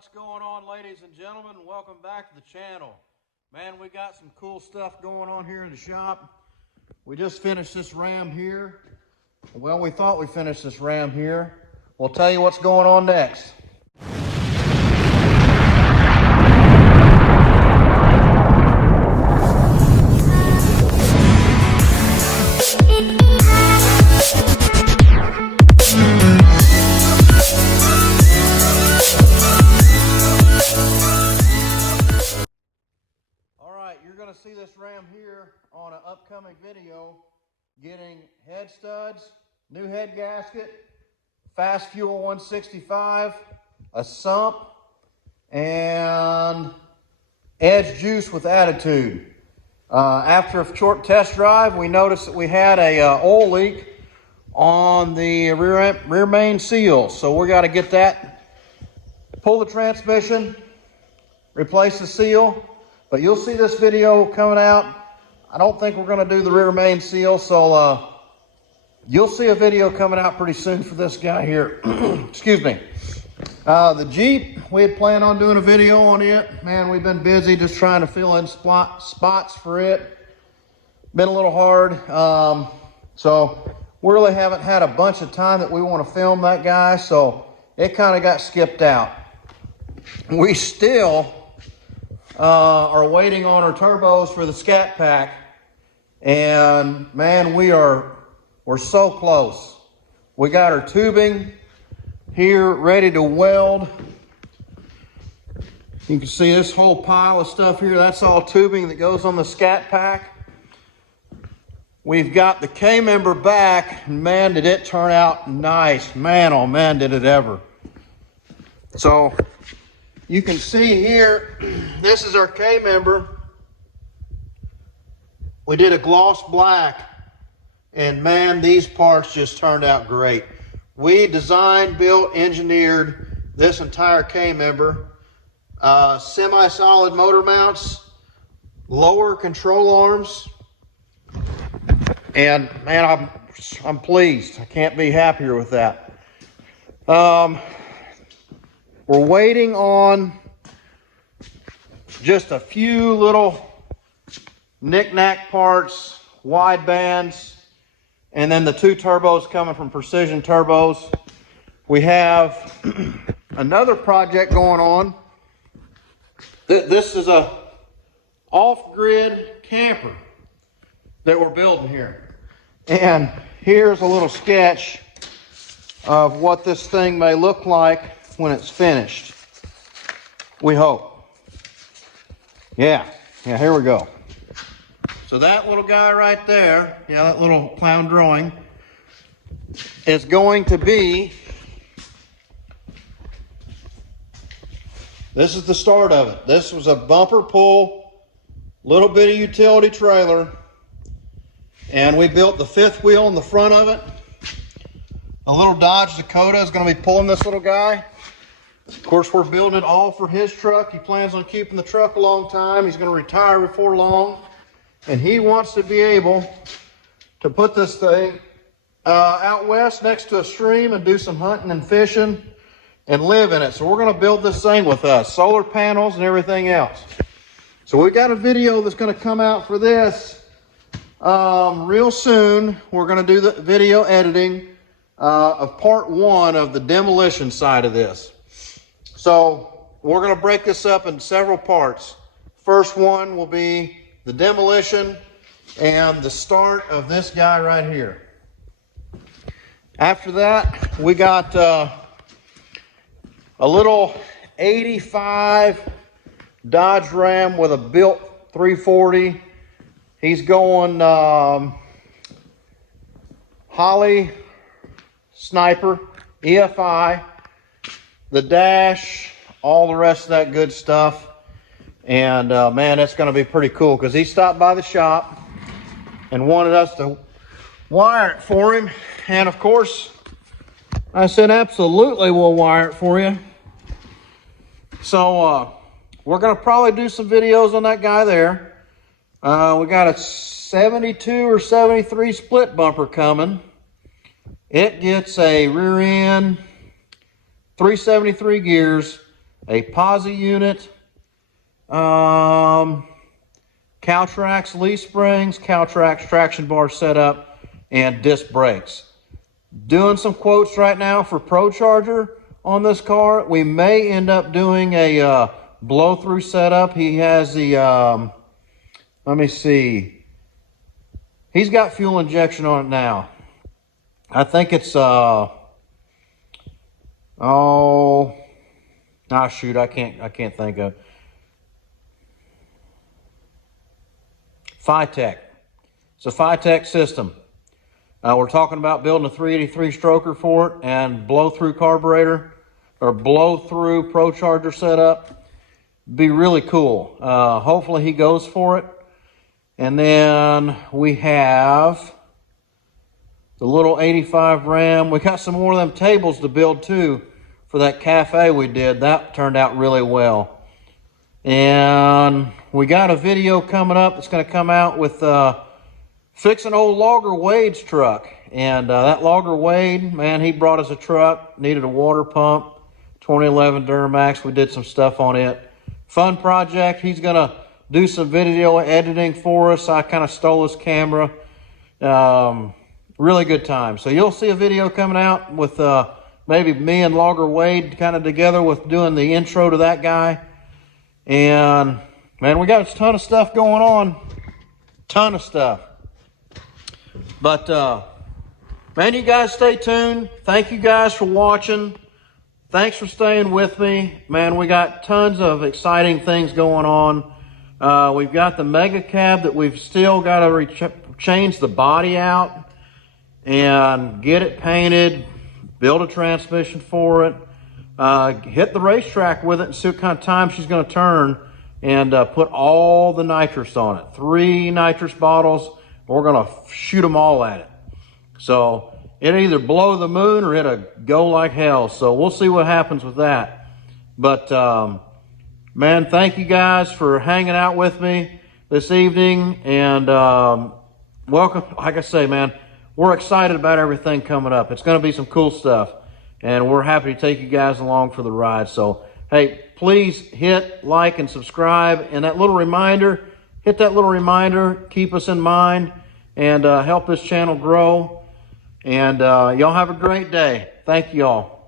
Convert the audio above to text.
What's going on, ladies and gentlemen? Welcome back to the channel. Man, we got some cool stuff going on here in the shop. We just finished this ram here. Well, we thought we finished this ram here. We'll tell you what's going on next. See this ram here on an upcoming video, getting head studs, new head gasket, fast fuel 165, a sump, and edge juice with attitude. After a short test drive, we noticed that we had a oil leak on the rear main seal, so we got to get that, pull the transmission, replace the seal. But you'll see this video coming out. I don't think we're going to do the rear main seal, so you'll see a video coming out pretty soon for this guy here. Excuse me. The Jeep, we had planned on doing a video on it. Man, we've been busy just trying to fill in spots for it. Been a little hard. So we really haven't had a bunch of time that we want to film that guy, so it kind of got skipped out. We still are waiting on our turbos for the scat pack, and man, we're so close. We got our tubing here ready to weld. You can see this whole pile of stuff here, that's all tubing that goes on the scat pack. We've got the K-member back, and man, did it turn out nice. Man, oh man, did it ever. So you can see here, this is our K-member. We did a gloss black, and man, these parts just turned out great. We designed, built, engineered this entire K-member. Semi-solid motor mounts, lower control arms, and man, I'm pleased. I can't be happier with that. We're waiting on just a few little knick-knack parts, wide bands, and then the two turbos coming from Precision Turbos. We have another project going on. This is a off-grid camper that we're building here. And here's a little sketch of what this thing may look like when it's finished, we hope. Yeah, here we go. So that little guy right there, that little clown drawing, is going to be, this is the start of it. This was a bumper pull, little bitty utility trailer, and we built the fifth wheel in the front of it. A little Dodge Dakota is going to be pulling this little guy. Of course, we're building it all for his truck. He plans on keeping the truck a long time. He's going to retire before long. And he wants to be able to put this thing out west next to a stream and do some hunting and fishing and live in it. So we're going to build this thing with us, solar panels and everything else. So we've got a video that's going to come out for this real soon. We're going to do the video editing of part one of the demolition side of this. So we're going to break this up in several parts. First one will be the demolition and the start of this guy right here. After that, we got a little 85 Dodge Ram with a built 340. He's going Holly Sniper, EFI, the dash, all the rest of that good stuff. And man, it's going to be pretty cool because he stopped by the shop and wanted us to wire it for him. And of course, I said, absolutely, we'll wire it for you. So we're going to probably do some videos on that guy there. We got a 72 or 73 split bumper coming. It gets a rear end, 373 gears, a posi unit, Caltrax leaf springs, Caltrax traction bar setup, and disc brakes. Doing some quotes right now for Pro Charger on this car. We may end up doing a blow-through setup. He has the, let me see. He's got fuel injection on it now. I think it's, shoot, I can't think of. Phytech. It's a Phytech system. We're talking about building a 383 stroker for it and blow-through carburetor or blow-through Pro Charger setup. Be really cool. Hopefully he goes for it. And then we have the little 85 Ram. We got some more of them tables to build too for that cafe we did. That turned out really well. And we got a video coming up that's going to come out with fixing old Logger Wade's truck. And that Logger Wade, man, he brought us a truck, needed a water pump, 2011 Duramax. We did some stuff on it. Fun project. He's going to do some video editing for us. I kind of stole his camera. Really good time. So you'll see a video coming out with maybe me and Logger Wade kind of together with doing the intro to that guy. And man, we got a ton of stuff going on. Ton of stuff. But man, you guys stay tuned. Thank you guys for watching. Thanks for staying with me. Man, we got tons of exciting things going on. We've got the Mega Cab that we've still got to change the body out and get it painted, build a transmission for it. Hit the racetrack with it and see what kind of time she's going to turn, and put all the nitrous on it. 3 nitrous bottles. We're going to shoot them all at it. So it'll either blow the moon or it'll go like hell. So we'll see what happens with that. But man, thank you guys for hanging out with me this evening. And welcome. Like I say, man, we're excited about everything coming up. It's going to be some cool stuff. And we're happy to take you guys along for the ride. So, hey, please hit like and subscribe. And that little reminder, hit that little reminder. Keep us in mind and help this channel grow. And y'all have a great day. Thank you all.